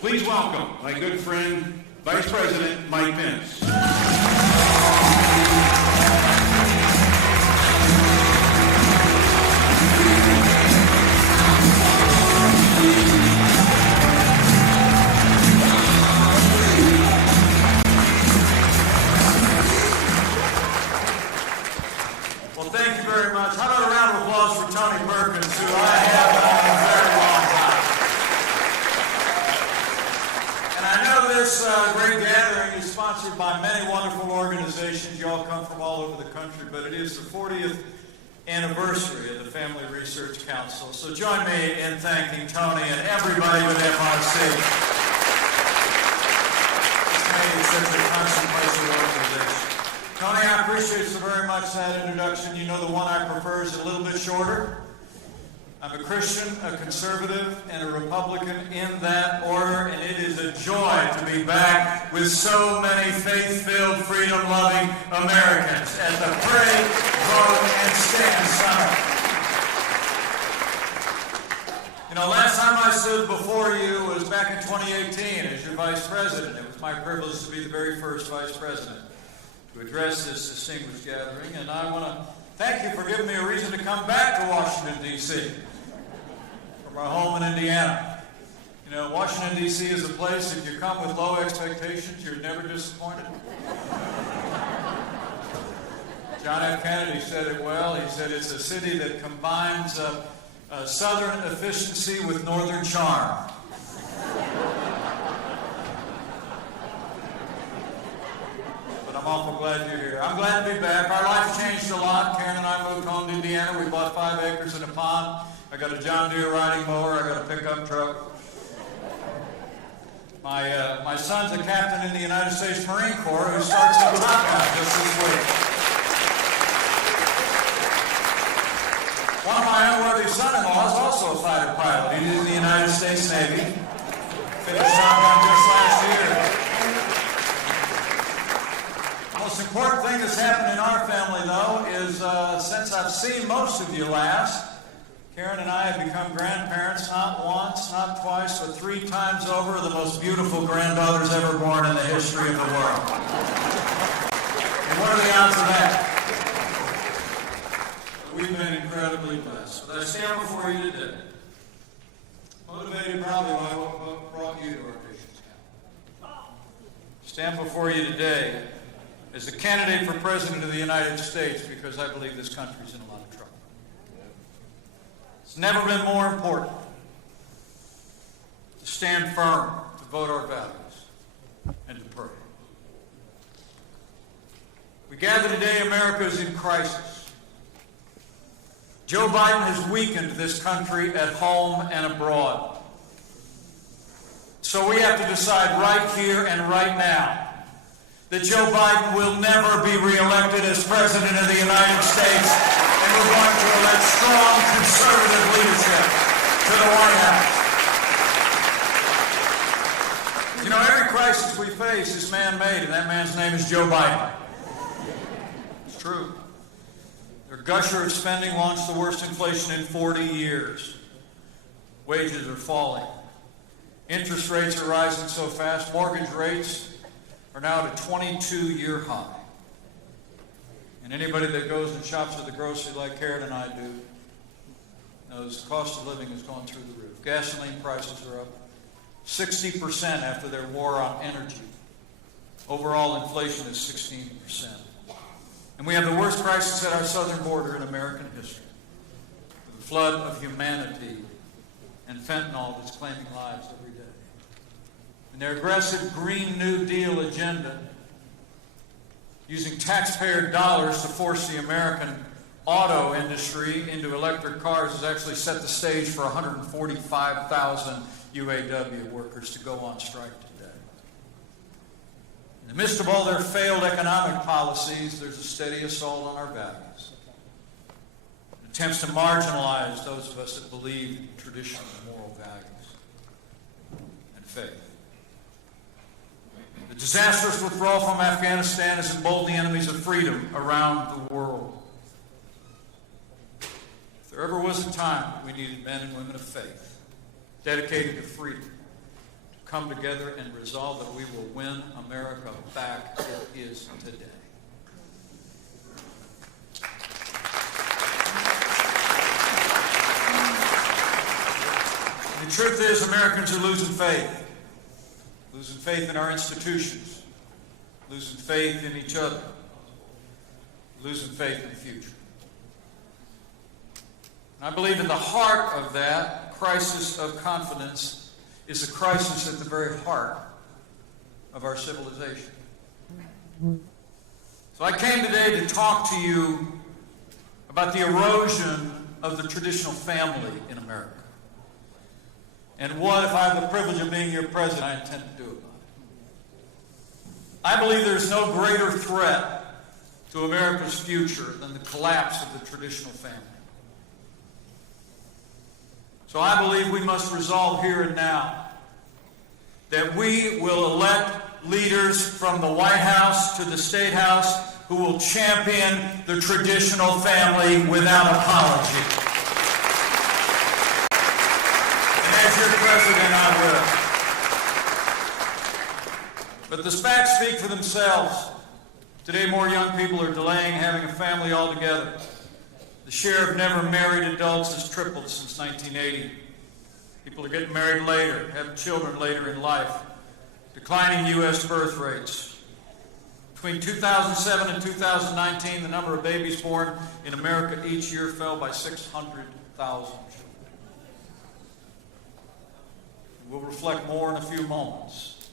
Please welcome my good friend, Vice President Mike Pence. Well, thank you very much. How about a round of applause for Tony Perkins, who I have known a very long time. And I know this great gathering is sponsored by many wonderful organizations. You all come from all over the country, but it is the 40th anniversary of the Family Research Council. So join me in thanking Tony and everybody with FRC. It's made it such a consequential organization. Tony, I appreciate so very much that introduction. You know the one I prefer is a little bit shorter. I'm a Christian, a conservative, and a Republican in that order, and it is a joy to be back with so many faith-filled, freedom-loving Americans at the Pray, Vote, and Stand Summit. You know, last time I stood before you was back in 2018 as your Vice President. It was my privilege to be the very first Vice President to address this distinguished gathering, and I want to thank you for giving me a reason to come back to Washington, D.C. from our home in Indiana. You know, Washington, D.C. is a place, if you come with low expectations, you're never disappointed. John F. Kennedy said it well. He said it's a city that combines southern efficiency with northern charm. I'm awful glad you're here. I'm glad to be back. Our life changed a lot. Karen and I moved home to Indiana. We bought 5 acres and a pond. I got a John Deere riding mower. I got a pickup truck. My son's a captain in the United States Marine Corps who starts in Blackout just this week. One of my unworthy son-in-laws, also a fighter pilot. He's in the United States Navy. Finished shotgun just last year. The most important thing that's happened in our family, though, is since I've seen most of you last, Karen and I have become grandparents, not once, not twice, but 3 times over, the most beautiful granddaughters ever born in the history of the world. And what are the odds of that? We've been incredibly blessed. But I stand before you today, motivated probably by what brought you to our nation's capital. Stand before you today as a candidate for President of the United States because I believe this country's in a lot of trouble. It's never been more important to stand firm, to vote our values, and to pray. We gather today, America is in crisis. Joe Biden has weakened this country at home and abroad. So we have to decide right here and right now that Joe Biden will never be reelected as President of the United States, and we're going to elect strong conservative leadership to the White House. You know, every crisis we face is man-made, and that man's name is Joe Biden. It's true. Their gusher of spending launched the worst inflation in 40 years. Wages are falling. Interest rates are rising so fast, mortgage rates are now at a 22-year high. And anybody that goes and shops at the grocery like Karen and I do knows the cost of living has gone through the roof. Gasoline prices are up 60% after their war on energy. Overall inflation is 16%. And we have the worst crisis at our southern border in American history. The flood of humanity and fentanyl that's claiming lives every day. And their aggressive Green New Deal agenda, using taxpayer dollars to force the American auto industry into electric cars, has actually set the stage for 145,000 UAW workers to go on strike today. In the midst of all their failed economic policies, there's a steady assault on our values. Attempts to marginalize those of us that believe in traditional moral values and faith. The disastrous withdrawal from Afghanistan has emboldened the enemies of freedom around the world. If there ever was a time we needed men and women of faith, dedicated to freedom, to come together and resolve that we will win America back. It is today. The truth is, Americans are losing faith. Losing faith in our institutions. Losing faith in each other. Losing faith in the future. And I believe in the heart of that crisis of confidence is a crisis at the very heart of our civilization. So I came today to talk to you about the erosion of the traditional family in America. And what, if I have the privilege of being your president, I intend to do about it. I believe there's no greater threat to America's future than the collapse of the traditional family. So I believe we must resolve here and now that we will elect leaders from the White House to the State House who will champion the traditional family without apology. As your president, I will. But the facts speak for themselves. Today, more young people are delaying having a family altogether. The share of never married adults has tripled since 1980. People are getting married later, having children later in life. Declining U.S. birth rates. Between 2007 and 2019, the number of babies born in America each year fell by 600,000. We'll reflect more in a few moments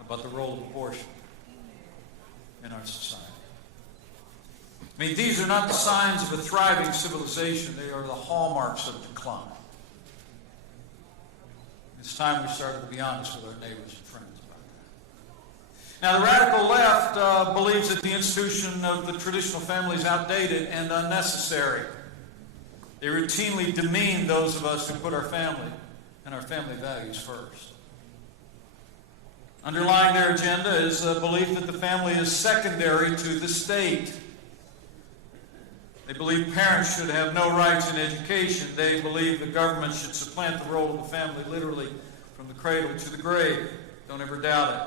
about the role of abortion in our society. I mean, these are not the signs of a thriving civilization. They are the hallmarks of decline. It's time we started to be honest with our neighbors and friends about that. Now, the radical left believes that the institution of the traditional family is outdated and unnecessary. They routinely demean those of us who put our family and our family values first. Underlying their agenda is a belief that the family is secondary to the state. They believe parents should have no rights in education. They believe the government should supplant the role of the family literally from the cradle to the grave. Don't ever doubt it.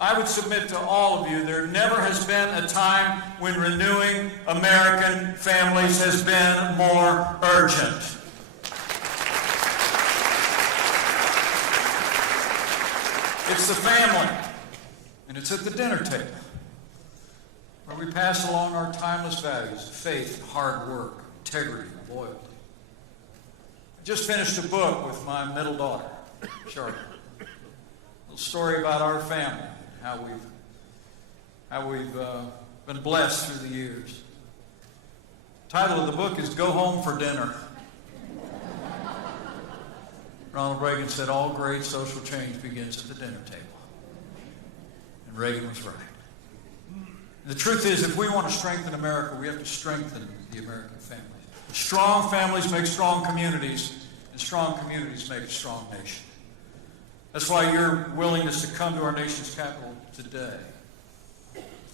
I would submit to all of you, there never has been a time when renewing American families has been more urgent. It's the family, and it's at the dinner table, where we pass along our timeless values of faith, hard work, integrity, and loyalty. I just finished a book with my middle daughter, Charlotte. A little story about our family. How we've been blessed through the years. The title of the book is Go Home for Dinner. Ronald Reagan said all great social change begins at the dinner table. And Reagan was right. The truth is, if we want to strengthen America, we have to strengthen the American family. Strong families make strong communities, and strong communities make a strong nation. That's why your willingness to come to our nation's capital today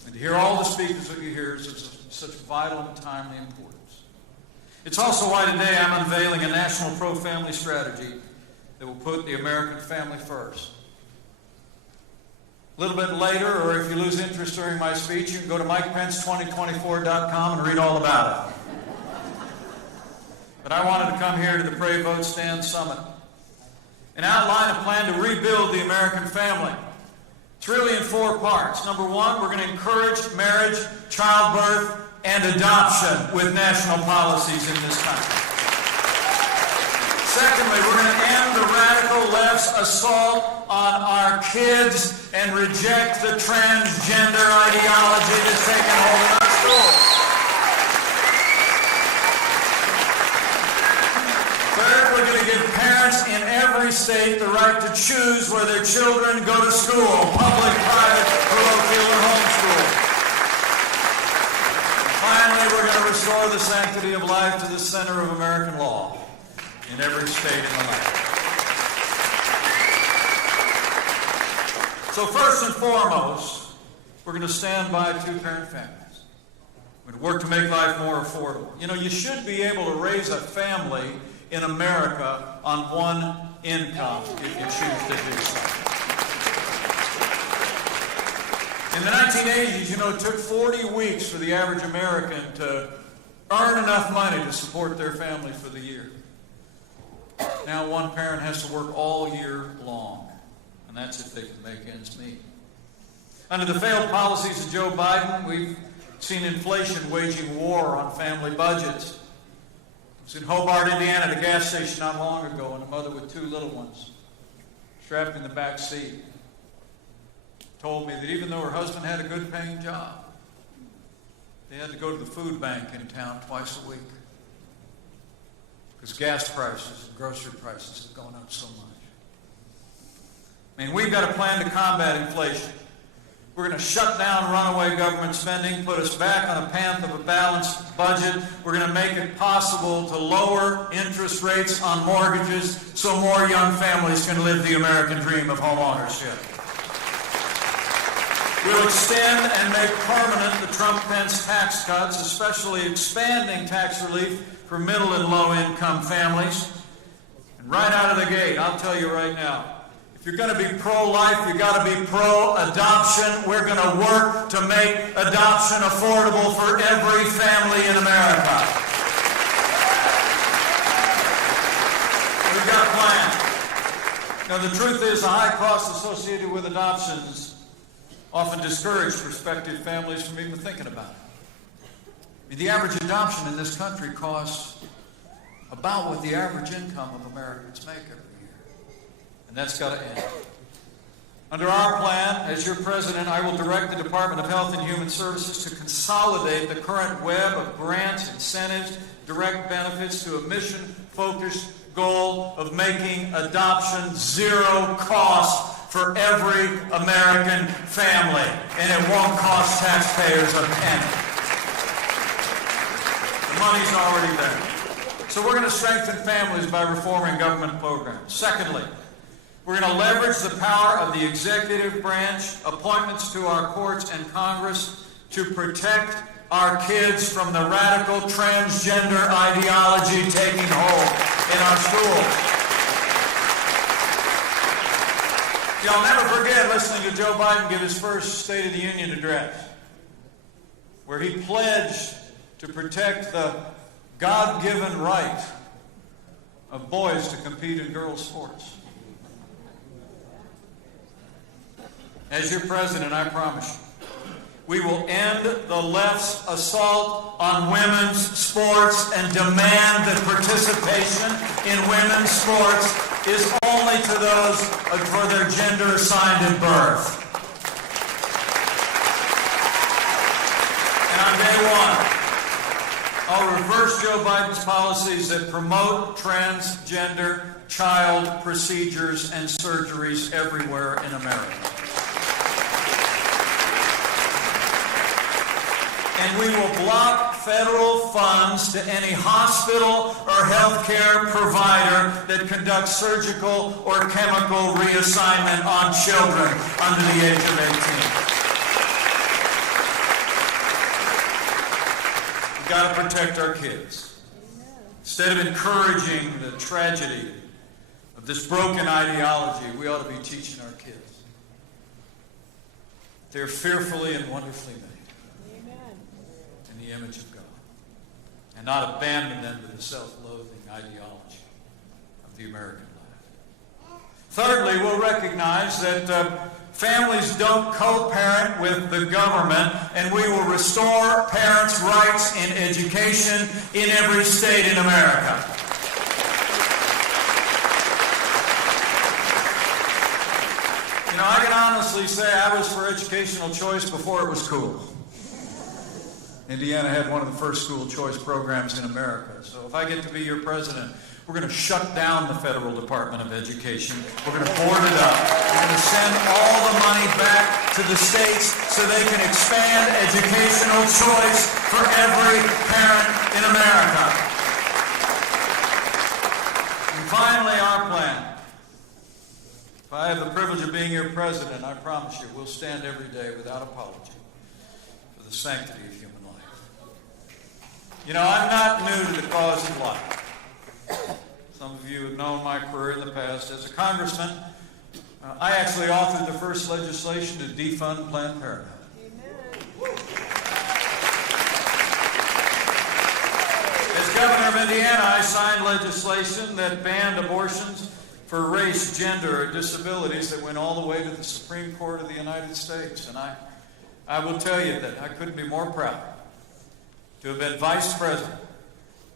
and to hear all the speakers that you hear is of such vital and timely importance. It's also why today I'm unveiling a national pro-family strategy that will put the American family first. A little bit later, or if you lose interest during my speech, you can go to MikePence2024.com and read all about it. But I wanted to come here to the Pray, Vote, Stand Summit and outline a plan to rebuild the American family. It's really in 4 parts. Number 1, we're going to encourage marriage, childbirth, and adoption with national policies in this country. Secondly, we're going to end the radical left's assault on our kids and reject the transgender ideology that's taken hold in our schools. Third, we're going to give parents in every state the right to choose where their children go to school, public, private, parochial, or homeschool. And finally, we're going to restore the sanctity of life to the center of American law in every state in the land. So first and foremost, we're going to stand by 2-parent families. We're going to work to make life more affordable. You know, you should be able to raise a family in America on one income if you choose to do so. In the 1980s, it took 40 weeks for the average American to earn enough money to support their family for the year. Now one parent has to work all year long, and that's if they can make ends meet. Under the failed policies of Joe Biden, we've seen inflation waging war on family budgets. I was in Hobart, Indiana, at a gas station not long ago, and a mother with 2 little ones strapped in the back seat told me that even though her husband had a good-paying job, they had to go to the food bank in town twice a week because gas prices and grocery prices have gone up so much. We've got a plan to combat inflation. We're going to shut down runaway government spending, put us back on a path of a balanced budget. We're going to make it possible to lower interest rates on mortgages so more young families can live the American dream of home ownership. We'll extend and make permanent the Trump-Pence tax cuts, especially expanding tax relief for middle and low-income families. And right out of the gate, I'll tell you right now, if you're going to be pro-life, you've got to be pro-adoption. We're going to work to make adoption affordable for every family in America. We've got a plan. The truth is the high costs associated with adoptions often discourage prospective families from even thinking about it. The average adoption in this country costs about what the average income of Americans make every year. And that's got to end. Under our plan, as your president, I will direct the Department of Health and Human Services to consolidate the current web of grants, incentives, direct benefits to a mission-focused goal of making adoption zero cost for every American family, and it won't cost taxpayers a penny. The money's already there. So we're going to strengthen families by reforming government programs. Secondly, we're going to leverage the power of the executive branch, appointments to our courts and Congress to protect our kids from the radical transgender ideology taking hold in our schools. I'll never forget listening to Joe Biden give his first State of the Union address, where he pledged to protect the God-given right of boys to compete in girls' sports. As your president, I promise you, we will end the left's assault on women's sports and demand that participation in women's sports is only to those for their gender assigned at birth. And on day one, I'll reverse Joe Biden's policies that promote transgender child procedures and surgeries everywhere in America. And we will block federal funds to any hospital or healthcare provider that conducts surgical or chemical reassignment on children under the age of 18. We've got to protect our kids. Instead of encouraging the tragedy of this broken ideology, we ought to be teaching our kids. They're fearfully and wonderfully made. In the image of God, and not abandon them to the self-loathing ideology of the American life. Thirdly, we'll recognize that families don't co-parent with the government, and we will restore parents' rights in education in every state in America. I can honestly say I was for educational choice before it was cool. Indiana had one of the first school choice programs in America. So if I get to be your president, we're going to shut down the Federal Department of Education. We're going to board it up. We're going to send all the money back to the states so they can expand educational choice for every parent in America. And finally, our plan. If I have the privilege of being your president, I promise you we'll stand every day without apology for the sanctity of human life. I'm not new to the cause of life. Some of you have known my career in the past. As a congressman, I actually authored the first legislation to defund Planned Parenthood. As governor of Indiana, I signed legislation that banned abortions for race, gender, or disabilities that went all the way to the Supreme Court of the United States. And I will tell you that I couldn't be more proud to have been vice president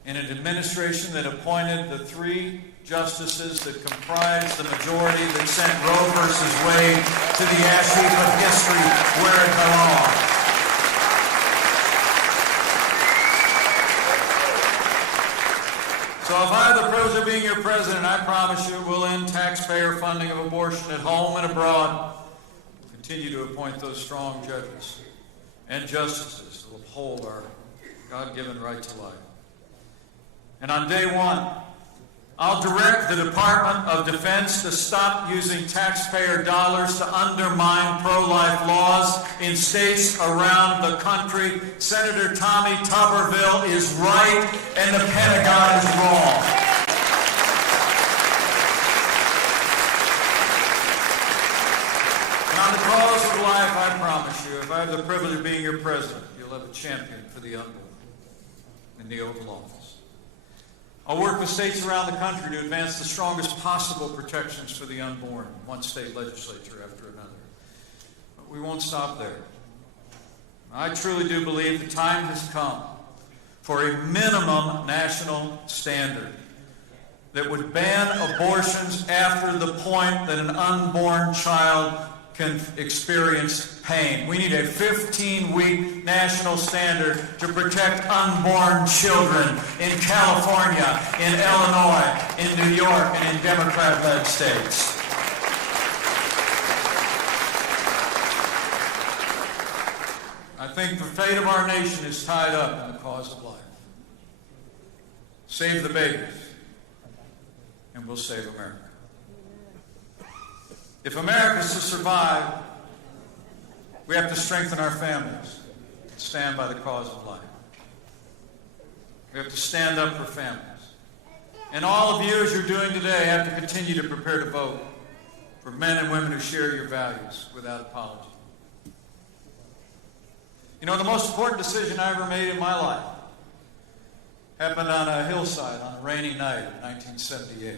in an administration that appointed the 3 justices that comprised the majority that sent Roe versus Wade to the ash heap of history where it belongs. So if I have the privilege of being your president, I promise you we'll end taxpayer funding of abortion at home and abroad. We'll continue to appoint those strong judges and justices who uphold our God-given right to life. And on day one, I'll direct the Department of Defense to stop using taxpayer dollars to undermine pro-life laws in states around the country. Senator Tommy Tuberville is right and the Pentagon is wrong. And on the cause of life, I promise you, if I have the privilege of being your president, you'll have a champion for the unborn in the Oval Office. I'll work with states around the country to advance the strongest possible protections for the unborn, one state legislature after another. But we won't stop there. I truly do believe the time has come for a minimum national standard that would ban abortions after the point that an unborn child can experience pain. We need a 15-week national standard to protect unborn children in California, in Illinois, in New York, and in Democrat-led states. I think the fate of our nation is tied up in the cause of life. Save the babies, and we'll save America. If America is to survive, we have to strengthen our families and stand by the cause of life. We have to stand up for families. And all of you, as you're doing today, have to continue to prepare to vote for men and women who share your values without apology. You know, the most important decision I ever made in my life happened on a hillside on a rainy night in 1978. I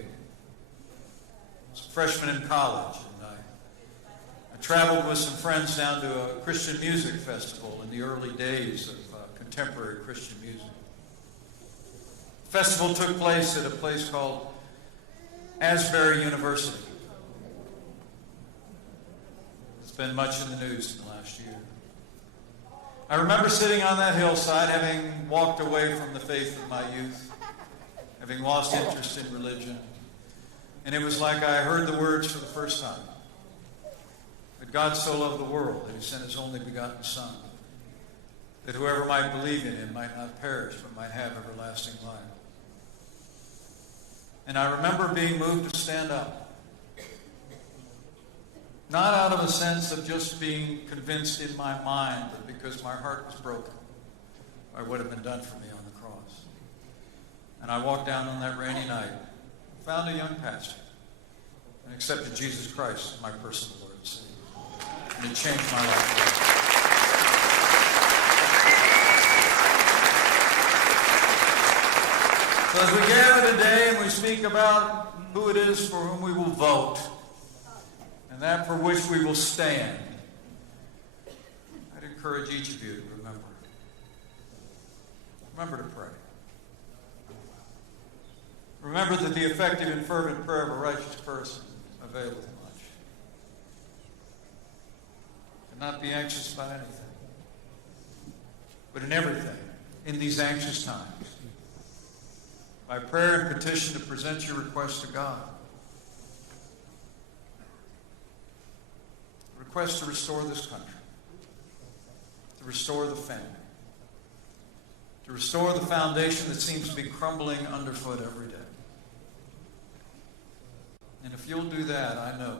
was a freshman in college, and I traveled with some friends down to a Christian music festival in the early days of contemporary Christian music. The festival took place at a place called Asbury University. It's been much in the news in the last year. I remember sitting on that hillside, having walked away from the faith of my youth, having lost interest in religion, and it was like I heard the words for the first time. That God so loved the world that he sent his only begotten Son, that whoever might believe in him might not perish, but might have everlasting life. And I remember being moved to stand up, not out of a sense of just being convinced in my mind, but because my heart was broken by what had been done for me on the cross. And I walked down on that rainy night, found a young pastor, and accepted Jesus Christ as my personal Lord and Savior. And it changed my life. So as we gather today and we speak about who it is for whom we will vote and that for which we will stand, I'd encourage each of you to remember. Remember to pray. Remember that the effective and fervent prayer of a righteous person availeth much. And not be anxious about anything, but in everything, in these anxious times, by prayer and petition to present your request to God. Request to restore this country, to restore the family, to restore the foundation that seems to be crumbling underfoot every day. And if you'll do that, I know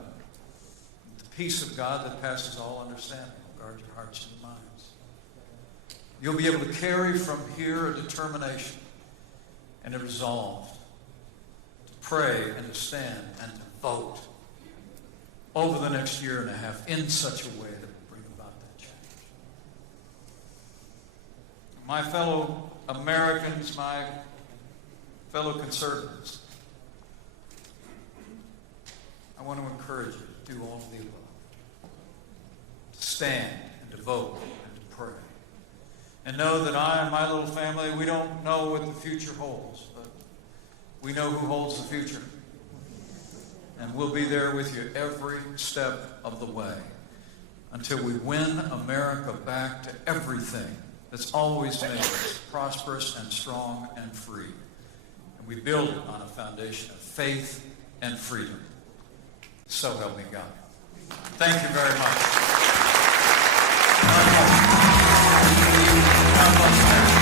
the peace of God that passes all understanding will guard your hearts and minds. You'll be able to carry from here a determination and a resolve to pray and to stand and to vote over the next year and a half in such a way that will bring about that change. My fellow Americans, my fellow conservatives, I want to encourage you to do all of the above. To stand and to vote and to pray. And know that I and my little family, we don't know what the future holds, but we know who holds the future. And we'll be there with you every step of the way until we win America back to everything that's always made us prosperous and strong and free. And we build it on a foundation of faith and freedom. So help me God. Thank you very much. God bless you.